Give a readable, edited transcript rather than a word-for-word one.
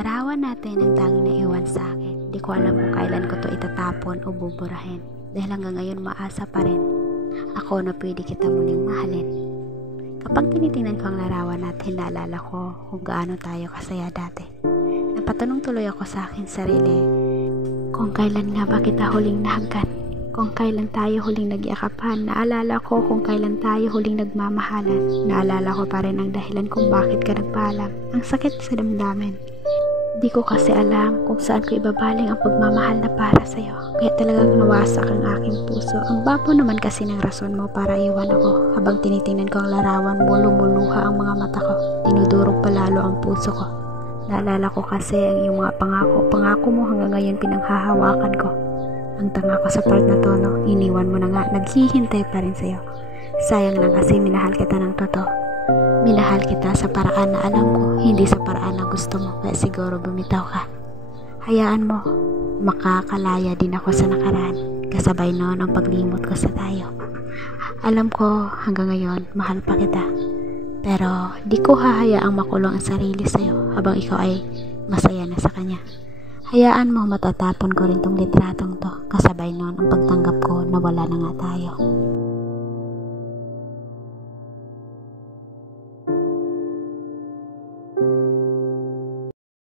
Larawan natin ang tanging naiwan sa akin. Di ko alam kung kailan ko to itatapon o buburahin. Dahil hanggang ngayon maasa pa rin ako na pwede kita muling mahalin. Kapag tinitingnan ko ang larawan natin, naalala ko kung gaano tayo kasaya dati. Napatanong tuloy ako sa akin sarili kung kailan nga ba kita huling nahagkan. Kung kailan tayo huling nagyakapan. Naalala ko kung kailan tayo huling nagmamahalan. Naalala ko pa rin ang dahilan kung bakit ka nagpaalam. Ang sakit sa damdamin. Di ko kasi alam kung saan ko ibabaling ang pagmamahal na para sa'yo. Kaya talagang nawasak ang aking puso. Ang bapo naman kasi ng rason mo para iwan ako. Habang tinitingnan ko ang larawan mo, lumuluha ang mga mata ko. Dinudurog palalo ang puso ko. Naalala ko kasi ang iyong mga pangako. Pangako mo hanggang ngayon pinanghahawakan ko. Ang tanga ko sa part na to, no? Iniwan mo na nga. Naghihintay pa rin sa'yo. Sayang lang kasi minahal kita ng totoo. Minahal kita sa paraan na alam ko, hindi sa paraan na gusto mo. Kaya siguro bumitaw ka. Hayaan mo, makakalaya din ako sa nakaraan. Kasabay noon ang paglimot ko sa tayo. Alam ko hanggang ngayon, mahal pa kita. Pero di ko hahayaang makulong ang sarili sa'yo habang ikaw ay masaya na sa kanya. Hayaan mo, matatapon ko rin tong litratong to. Kasabay noon ang pagtanggap ko na wala na nga tayo.